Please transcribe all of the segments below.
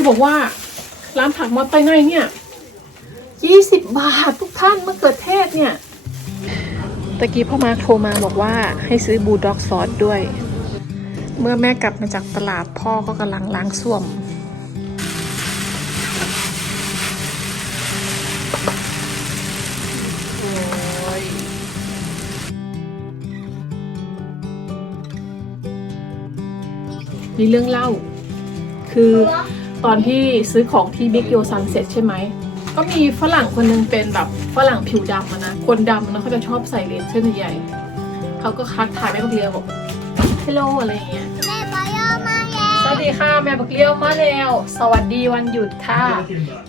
จะบอกว่าร้านผักมอสไตไนเนี่ยยี่สิบบาททุกท่านมะเขือเทศเนี่ยตะกี้พ่อมาโทรมาบอกว่าให้ซื้อบูลด็อกซอสด้วย เมื่อแม่กลับมาจากตลาดพ่อก็กำลังล้างส้วม มีเรื่องเล่า คือ ตอนที่ซื้อของที่บิ๊กโยซันเสร็จใช่ไหม ก็มีฝรั่งคนหนึงเป็นแบบฝรั่งผิวดำอะนะ คนดำนะเขาจะชอบใส่เลนส์เส้นใหญ่ๆเขาก็คักถ่ายแม่บักเลียวบอกฮัลโหลอะไรอย่างเงี้ยแม่ปอยอมาแล้วสวัสดีค่ะแม่บักเลียวมาแล้ว สวัสดีวันหยุดค่ะ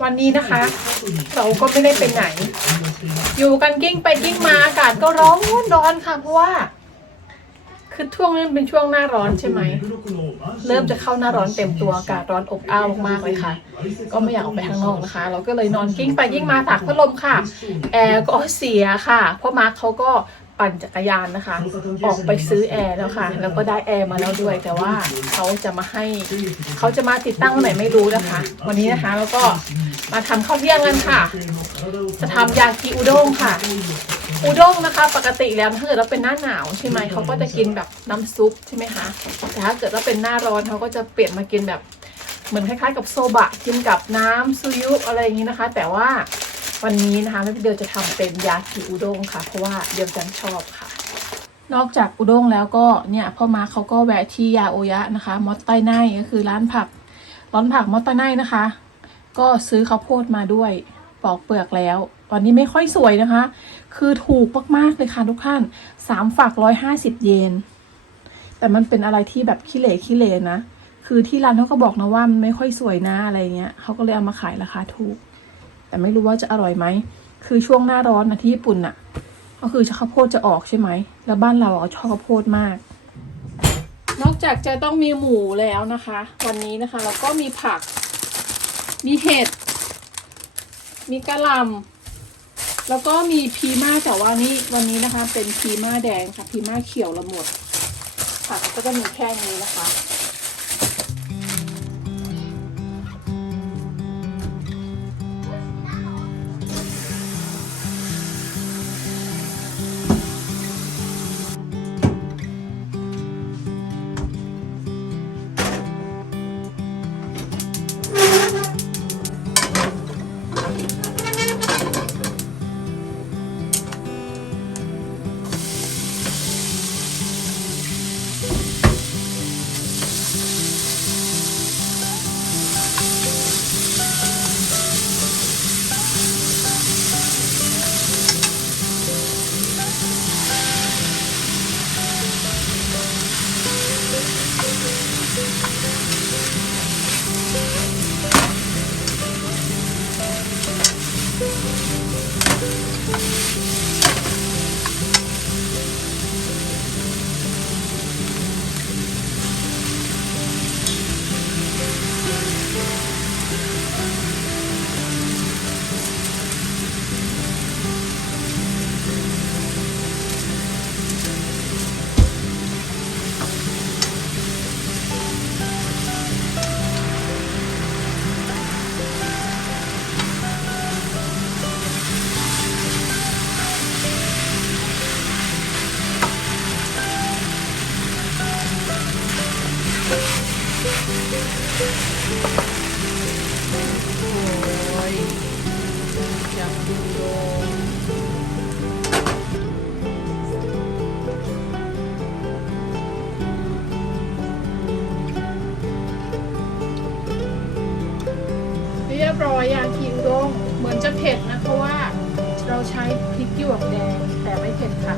วันนี้นะคะ เราก็ไม่ได้ไปไหน อยู่กันกิ้งไปกิ้งมาอากาศก็ร้อนร้อนค่ะเพราะว่า คือช่วงนี้เป็นช่วงหน้าร้อนใช่ไหม เริ่มจะเข้าหน้าร้อนเต็มตัวอากาศร้อนอบอ้าวมากๆเลยค่ะ ก็ไม่อยากออกไปข้างนอกนะคะ เราก็เลยนอนกิ้งไปกิ้งมาตากพัดลมค่ะ แอร์ก็เสียค่ะเพราะมาร์คเขาก็ปั่นจักรยานนะคะ ออกไปซื้อแอร์แล้วค่ะ แล้วก็ได้แอร์มาแล้วด้วย แต่ว่าเขาจะมาให้เขาจะมาติดตั้งวันไหนไม่รู้นะคะ วันนี้นะคะแล้วก็มาทำข้าวเที่ยงกันค่ะ จะทำยากิอุด้งค่ะ อุด้งนะคะปกติแล้วถ้าเกิดเราเป็นหน้าหนาวใช่ไหมเขาก็จะกินแบบน้ำซุปใช่ไหมคะแต่ถ้าเกิดว่าเป็นหน้าร้อนเขาก็จะเปลี่ยนมากินแบบเหมือนคล้ายๆ กับโซบะกินกับน้ำซูยุอะไรอย่างนี้นะคะ แต่ว่าวันนี้นะคะแม่พี่เดียวจะทำเป็นยากิอุด้งค่ะ เพราะว่าเดียวจันชอบค่ะ นอกจากอุด้งแล้วก็เนี่ยพ่อมาเขาก็แวะที่ยาโอยะนะคะ มอตไตไนก็คือร้านผักร้านผักมอตไตไนนะคะ ก็ซื้อข้าวโพดมาด้วย ปอกเปลือกแล้ว ตอนนี้ไม่ค่อยสวยนะคะ คือถูกมากๆเลยค่ะทุกท่านสามฝักร้อยห้าสิบเยน แต่มันเป็นอะไรที่แบบขี้เหร่ขี้เหร่นะ คือที่ร้านเขาก็บอกนะว่ามันไม่ค่อยสวยนะอะไรเงี้ยเขาก็เลยเอามาขายราคาถูก แต่ไม่รู้ว่าจะอร่อยไหม คือช่วงหน้าร้อนนะที่ญี่ปุ่นน่ะ ก็คือข้าวโพดจะออกใช่ไหม แล้วบ้านเราชอบข้าวโพดมาก นอกจากจะต้องมีหมูแล้วนะคะ วันนี้นะคะ เราก็มีผัก มีเห็ด มีกะหล่ำแล้วก็มีพีม่าแต่ว่านี่วันนี้นะคะ เป็นพีม่าแดงค่ะ พีม่าเขียวละหมดผักก็จะมีแค่นี้นะคะ ร้อยยากิอุด้งเหมือนจะเผ็ดนะเพราะว่าเราใช้พริกหยวกแดงแต่ไม่เผ็ดค่ะ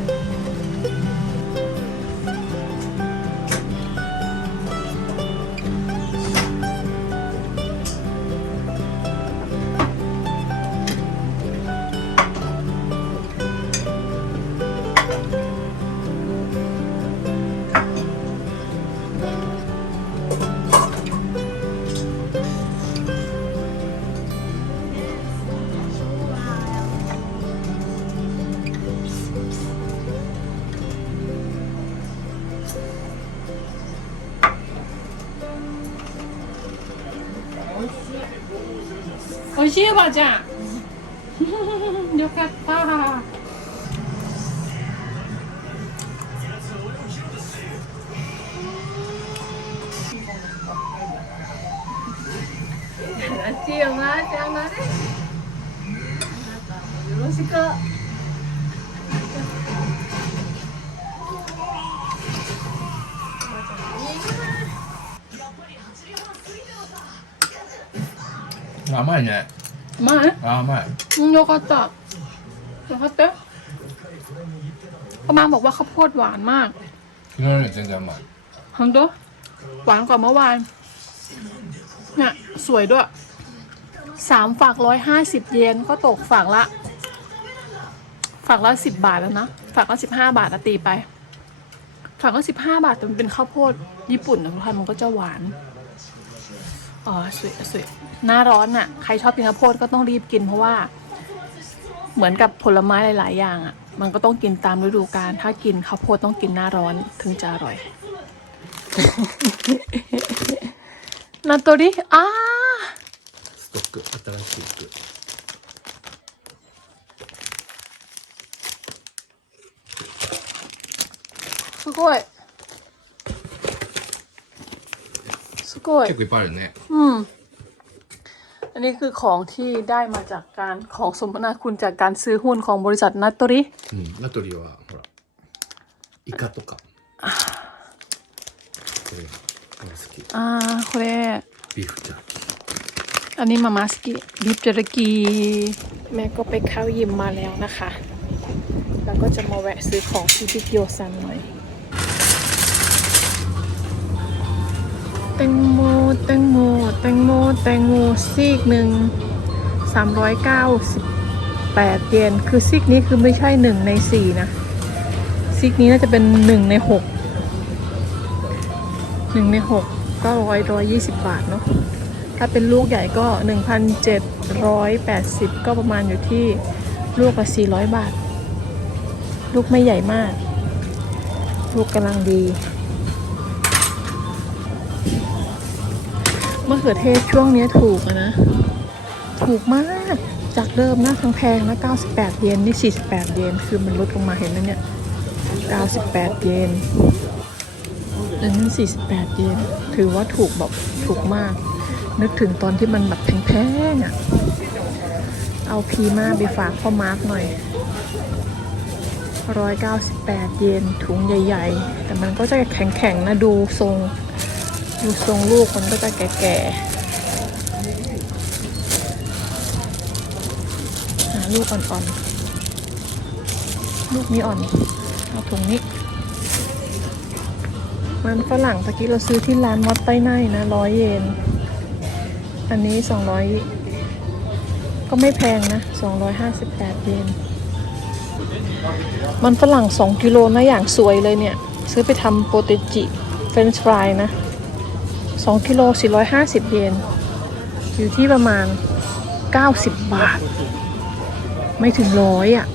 美味しいおばあちゃん。よかった。しいおばあちゃんだねよろしく。甘いね甘い甘い อืมよかったよかったよประมาณบอกว่าข้าวโพดหวานมาก 昨日より全然甘い ฮันโตหวานกว่าเมื่อวาน เนี่ย สวยด้วย สามฝากร้อยห้าสิบเยนก็ตกฝากละ ฝากละสิบบาทแล้วนะ ฝากละสิบห้าบาทอะตีไป ฝากละสิบห้าบาทแต่มันเป็นข้าวโพดญี่ปุ่นนะทุกท่านมันก็จะหวาน อ๋อสวยสวยหน้าร้อนน่ะ ใครชอบกินข้าวโพดก็ต้องรีบกินเพราะว่า เหมือนกับผลไม้หลาย ๆ อย่างอ่ะ มันก็ต้องกินตามฤดูกาล ถ้ากินข้าวโพดต้องกินหน้าร้อนถึงจะอร่อย นาโตริอ่า ストック新しい服 すごい。 ごい結。構いっぱいあるね อืม อันนี้คือของที่ได้มาจากการของสมนาคุณจากการซื้อหุ้นของบริษัทนัตโตริ うんナトリはほらイカとかこれが好き อ่าこれビーフジャーキー อันนี้มามาสกิบิฟจระกีแม่ก็ไปเข้ายิมมาแล้วนะคะ แล้วก็จะมาแวะซื้อของที่บิ๊กโยซันหน่อย ตงโมแตงโมแตงโมแตงโมซีกหนึ่งสามร้อยเก้าสิบแปดเยนคือซีกนี้คือไม่ใช่หนึ่งในสี่นะซีกนี้น่าจะเป็นหนึ่งในหกหนึ่งในหกก็ร้อยร้อยยี่สิบบาทเนาะถ้าเป็นลูกใหญ่ก็1,780ก็ประมาณอยู่ที่ลูกละ400บาท ลูกไม่ใหญ่มาก ลูกกำลังดี มะเขือเทศช่วงนี้ถูกนะ ถูกมากจากเดิมนะแพงนะ98 เยนนี่ 48 เยนคือมันลดลงมาเห็นไหมเนี่ย 98 เยนอันนั้น48 เยนถือว่าถูกแบบถูกมาก นึกถึงตอนที่มันแบบแพงๆอะ เอาพีมาไปฝากพ่อมาร์กหน่อย 198 เยนถุงใหญ่ ๆ แต่มันก็จะแข็งๆนะดูทรง ดูทรงลูกมันก็จะแก่ๆหาลูกอ่อนๆ ลูกนี้อ่อน เอาถุงนี้ มันฝรั่งตะกี้เราซื้อที่ร้านมอดใต้ไนนะร้อยเยน อันนี้สองร้อยก็ไม่แพงนะสองร้อยห้าสิบแปดเยน มันฝรั่งสองกิโลนะอย่างสวยเลยเนี่ย ซื้อไปทำโปเตจิเฟรนช์ฟรายนะ สองกิโลสี่ร้อยห้าสิบเยน อยู่ที่ประมาณเก้าสิบบาท ไม่ถึงร้อยอะ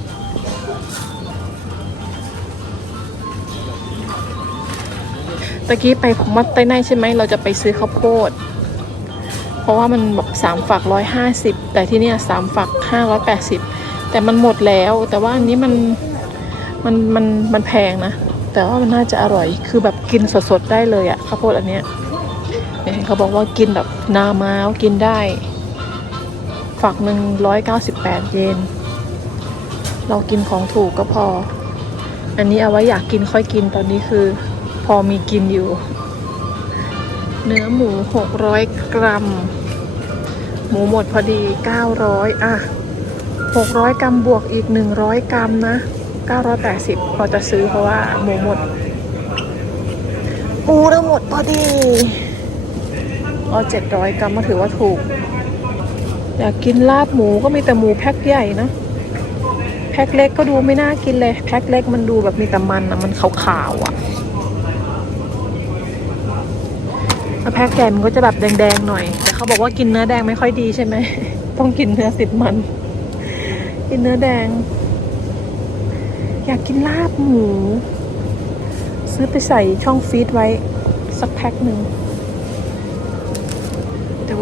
ตะกี้ไปของมัดใต้ในใช่ไหม เราจะไปซื้อข้าวโพด เพราะว่ามันแบบสามฝักร้อยห้าสิบแต่ที่เนี่ยสามฝักห้าร้อยแปดสิบแต่มันหมดแล้ว แต่ว่าอันนี้มันมันมันมันแพงนะ แต่ว่ามันน่าจะอร่อย คือแบบกินสดๆได้เลยอะข้าวโพดอันเนี้ย เนี่ยเห็นเขาบอกว่ากินแบบนาม้าวกินได้ ฝักหนึ่งร้อยเก้าสิบแปดเยน เรากินของถูกก็พอ อันนี้เอาไว้อยากกินค่อยกินตอนนี้คือ พอมีกินอยู่ เนื้อหมู600กรัม หมูหมดพอดี900อะ600กรัมบวกอีก100กรัมนะ980พอจะซื้อเพราะว่าหมูหมดหมูเราหมดพอดี เอา700กรัมมาถือว่าถูก อยากกินลาบหมูก็มีแต่หมูแพ็คใหญ่นะแพ็คเล็กก็ดูไม่น่ากินเลย แพ็คเล็กมันดูแบบมีแต่มันอะมันขาวๆอะแล้วแพ็กใหญ่มันก็จะแบบแดงๆหน่อย แต่เขาบอกว่ากินเนื้อแดงไม่ค่อยดีใช่ไหม ต้องกินเนื้อติดมัน กินเนื้อแดง อยากกินลาบหมู ซื้อไปใส่ช่องฟีดไว้ สักแพ็คหนึ่ง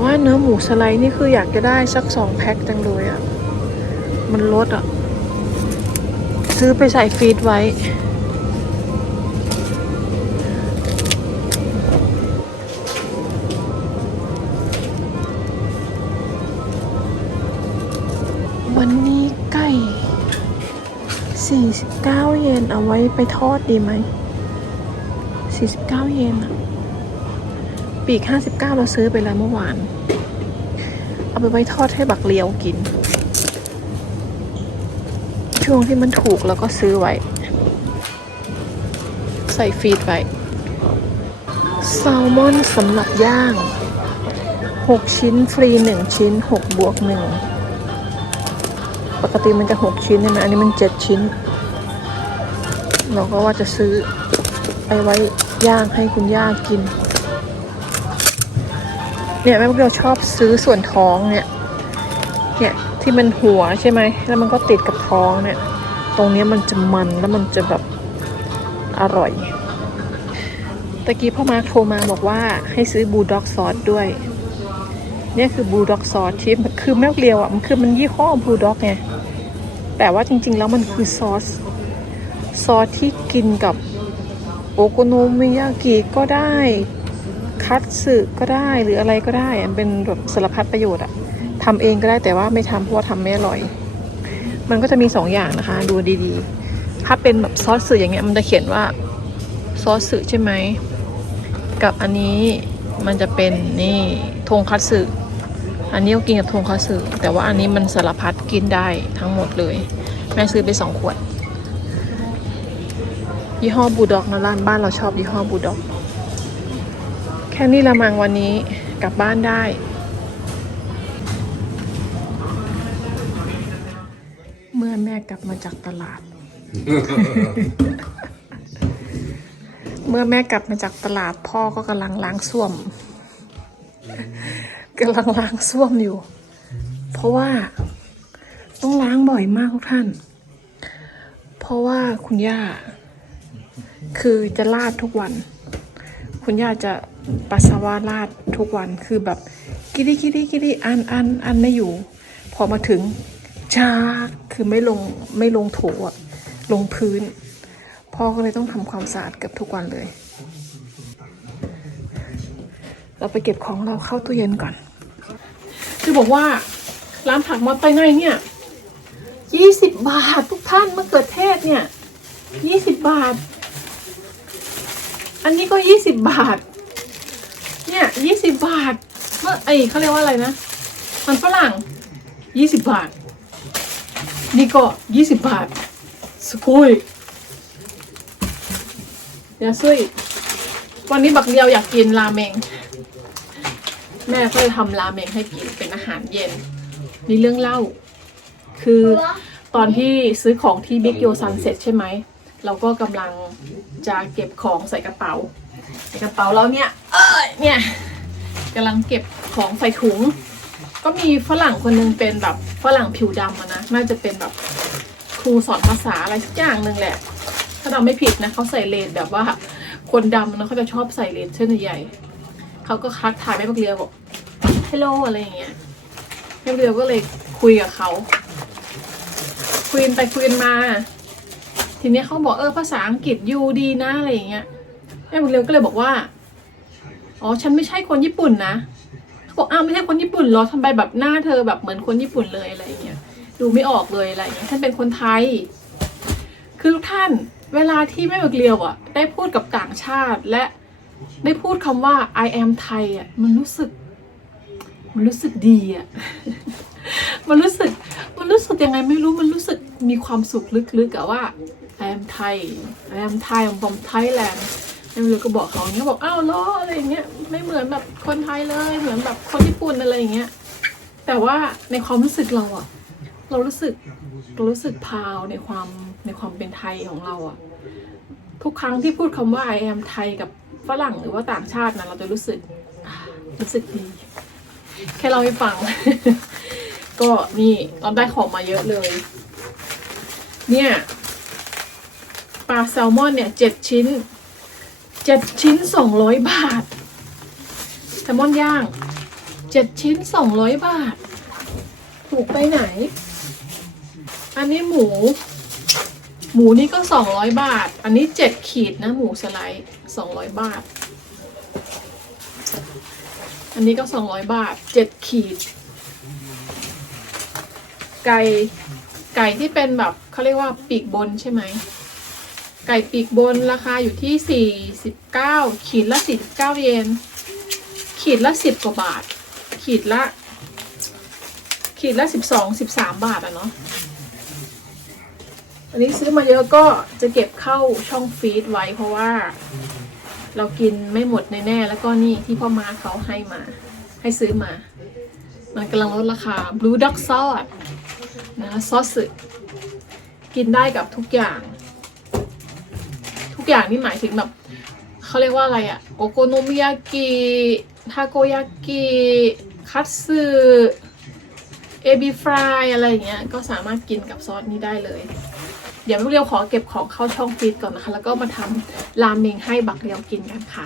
ว่าเนื้อหมูสไลด์นี่คืออยากจะได้สักสองแพ็คจังเลยอะ่ะ มันลดอะ่ะ ซื้อไปใส่ฟีดไว้ วันนี้ไก่ 49 เยนเอาไว้ไปทอดดีไหม 49 เยนอะ ปีก 59 เราซื้อไปแล้วเมื่อวาน เอาไปไว้ทอดให้บักเลียวกิน ช่วงที่มันถูกแล้วก็ซื้อไว้ ใส่ฟีดไว้แซลมอนสำหรับย่าง 6 ชิ้นฟรี 1 ชิ้น 6 บวก 1 ปกติมันจะ 6 ชิ้นใช่ไหมอันนี้มัน 7 ชิ้น เราก็ว่าจะซื้อไปไว้ย่างให้คุณย่ากิน เนี่ยแม่พวกเราชอบซื้อส่วนท้องเนี่ย เนี่ยที่มันหัวใช่ไหม แล้วมันก็ติดกับท้องเนี่ย ตรงนี้มันจะมันแล้วมันจะแบบอร่อย ตะกี้พ่อมาโทรมาบอกว่าให้ซื้อบูลด็อกซอสด้วย เนี่ยคือบูลด็อกซอสที่คือแม่เรียวอะมันคือมันยี่ห้อบูลด็อกไง แต่ว่าจริง ๆ แล้วมันคือซอสซอสที่กินกับโอโกโนมิยากิก็ได้ คัตสึก็ได้หรืออะไรก็ได้อะเป็นแบบสารพัดประโยชน์อะทำเองก็ได้แต่ว่าไม่ทำเพราะว่าทำไม่อร่อย มันก็จะมีสองอย่างนะคะ ดูดีๆ ถ้าเป็นแบบซอสสึอย่างเงี้ยมันจะเขียนว่าซอสสึใช่ไหมกับอันนี้มันจะเป็นนี่ทงคัตสึอันนี้ก็กินกับทงคัตสึแต่ว่าอันนี้มันสารพัดกินได้ทั้งหมดเลย แม่ซื้อไปสองขวด ยี่ห้อบูด็อกนะร้านบ้านเราชอบยี่ห้อบูด็อก แค่นี้ละมังวันนี้กลับบ้านได้เมื่อแม่กลับมาจากตลาด เมื่อแม่กลับมาจากตลาด พ่อก็กำลังล้างส้วมกำลังล้างส้วมอยู่ เพราะว่าต้องล้างบ่อยมากทุกท่าน เพราะว่าคุณย่า คือจะลาดทุกวัน คุณย่าจะ ปัสสาวะราดทุกวันคือแบบกิริกิริกิริอันอันอันไม่อยู่ พอมาถึงจากคือไม่ลงไม่ลงโถอะลงพื้น พ่อก็เลยต้องทำความสะอาดเกือบทุกวันเลย เราไปเก็บของเราเข้าตู้เย็นก่อน คือบอกว่าร้านผักมอสไตไนเนี่ยยี่สิบบาททุกท่านมะเขือเทศเนี่ยยี่สิบบาท อันนี้ก็ยี่สิบบาท เนี่ยยี่สิบบาทเมื่อไอเขาเรียกว่าอะไรนะ มันฝรั่งยี่สิบบาท นี่ก็ยี่สิบบาทสกุยยวซุยวันนี้บักเดียวอยากกินราเมง แม่ก็เลยทำราเมงให้กินเป็นอาหารเย็นมีเรื่องเล่า คือตอนที่ซื้อของที่บิ๊กโยซันเสร็จใช่ไหม เราก็กำลังจะเก็บของใส่กระเป๋า ใส่กระเป๋าแล้วเนี่ยเอ้ยเนี่ยกำลังเก็บของใส่ถุง ก็มีฝรั่งคนหนึงเป็นแบบฝรั่งผิวดำอะนะน่าจะเป็นแบบครูสอนภาษาอะไรสักอย่างหนึ่งแหละ ถ้าเราไม่ผิดนะเขาใส่เลนแบบว่า คนดำนะเขาจะชอบใส่เลนเส้นใหญ่เขาก็คักทายแม่บักเรียวบอกฮัลโหลอะไรอย่างเงี้ยแม่บักเรียวก็เลยคุยกับเขาคุยกันไปคุยกันมา ทีเนี้ยเขาบอกเออภาษาอังกฤษยูดีนะอะไรอย่างเงี้ย แม่บุญเร็วก็เลยบอกว่า อ๋อ ฉันไม่ใช่คนญี่ปุ่นนะเขาบอกอ้าวไม่ใช่คนญี่ปุ่นเหรอทำไมแบบหน้าเธอแบบเหมือนคนญี่ปุ่นเลยอะไรอย่างเงี้ย ดูไม่ออกเลยอะไรอย่างเงี้ย ฉันเป็นคนไทย คือทุกท่าน เวลาที่แม่บุญเรียวอะ ได้พูดกับต่างชาติและได้พูดคำว่า I am Thai อะ มันรู้สึก มันรู้สึกดีอะ มันรู้สึก มันรู้สึกยังไงไม่รู้ มันรู้สึกมีความสุขลึกๆอะว่า I am Thai I am Thai I'm from Thailand แล้วเราก็บอกเขาเงี้ยบอกอ้าวเหรออะไรอย่างเงี้ยไม่เหมือนแบบคนไทยเลยเหมือนแบบคนญี่ปุ่นอะไรอย่างเงี้ยแต่ว่าในความรู้สึกเราอะเรารู้สึกเรารู้สึกพาวในความในความเป็นไทยของเราอะทุกครั้งที่พูดคำว่า I am Thai กับฝรั่งหรือว่าต่างชาตินะเราจะรู้สึกรู้สึกดี แค่เราให้ฟัง ก็นี่เราได้ของมาเยอะเลย เนี่ยปลาแซลมอนเนี่ยเจ็ดชิ้น เจ็ดชิ้นสองร้อยบาทแซลมอนย่างเจ็ดชิ้นสองร้อยบาท ถูกไปไหน อันนี้หมู หมูนี่ก็สองร้อยบาท อันนี้เจ็ดขีดนะ หมูสไลด์สองร้อยบาท อันนี้ก็สองร้อยบาทเจ็ดขีด ไก่ไก่ที่เป็นแบบเขาเรียกว่าปีกบนใช่ไหม ไก่ปีกบนราคาอยู่ที่ 49 ขีดละ 49 เยน ขีดละ 10 กว่าบาท ขีดละ ขีดละ 12 13 บาทอะเนาะ อันนี้ซื้อมาเยอะก็จะเก็บเข้าช่องฟรีซไว้เพราะว่า เรากินไม่หมดแน่ๆแล้วก็นี่ที่พ่อมาเขาให้มา ให้ซื้อมา มันกำลังลดราคา Blue Duck Sauce นะซอสกินได้กับทุกอย่าง อย่างนี่หมายถึงแบบเขาเรียกว่าอะไรอะโอโกโนมิยากิทาโกยากิคัตสึเอบีฟรายอะไรอย่างเงี้ยก็สามารถกินกับซอสนี้ได้เลย เดี๋ยวแม่เรียวขอเก็บของเข้าช่องฟรีดก่อนนะคะ แล้วก็มาทำราเมงให้บักเรียวกินกันค่ะ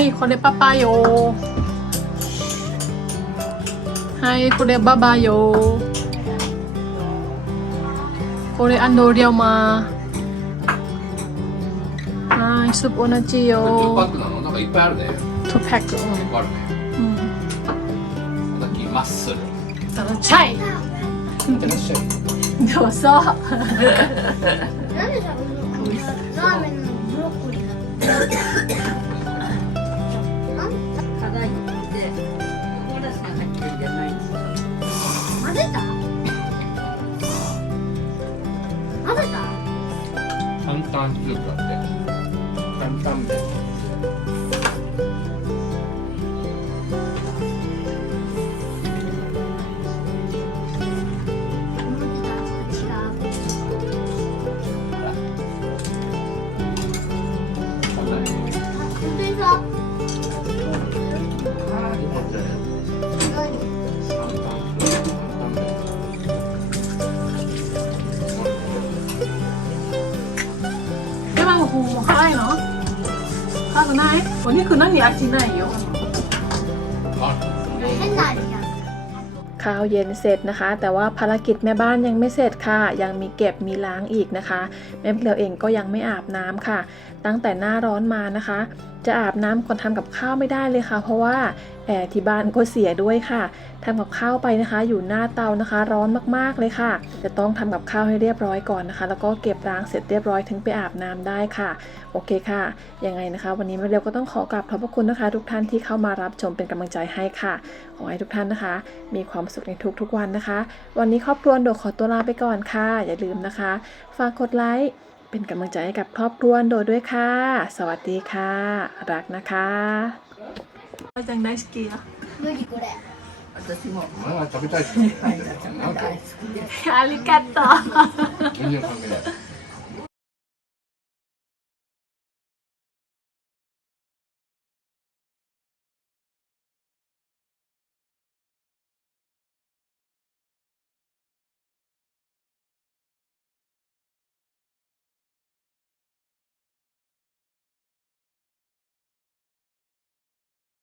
い、これパパよ。はい、これババよ。これアンドリアマ。はい、スープ同じよ。トパックなの？なんかいっぱいあるね。トパック。うん。あ。きます。い。どうぞ。30分で簡。ข้าวไหนวันนี้คือนั่งอยากกินไหนอยู่ あ変な味じゃん。 ข้าวเย็นเสร็จนะคะ แต่ว่าภารกิจแม่บ้านยังไม่เสร็จค่ะ ยังมีเก็บมีล้างอีกนะคะ แม่เปลียวเองก็ยังไม่อาบน้ำค่ะ ตั้งแต่หน้าร้อนมานะคะ จะอาบน้ำก่อนทำกับข้าวไม่ได้เลยค่ะ เพราะว่าแอร์ที่บ้านก็เสียด้วยค่ะทำกับข้าวไปนะคะ อยู่หน้าเตานะคะ ร้อนมากๆเลยค่ะ จะต้องทำกับข้าวให้เรียบร้อยก่อนนะคะ แล้วก็เก็บล้างเสร็จเรียบร้อยถึงไปอาบน้ำได้ค่ะ โอเคค่ะ ยังไงนะคะ วันนี้แม่เรียวก็ต้องขอกราบขอบพระคุณนะคะ ทุกท่านที่เข้ามารับชมเป็นกำลังใจให้ค่ะ ขอให้ทุกท่านนะคะ มีความสุขในทุกๆวันนะคะ วันนี้ครอบครัวโดขอตัวลาไปก่อนค่ะ อย่าลืมนะคะ ฝากกดไลค์ เป็นกำลังใจให้กับครอบครัวโดด้วยค่ะ สวัสดีค่ะ รักนะคะจังได้สกีอะ 麦これ。私もお前は食べたいって言ってんだよなんか大好きです。อาริกาโต 全然関係ない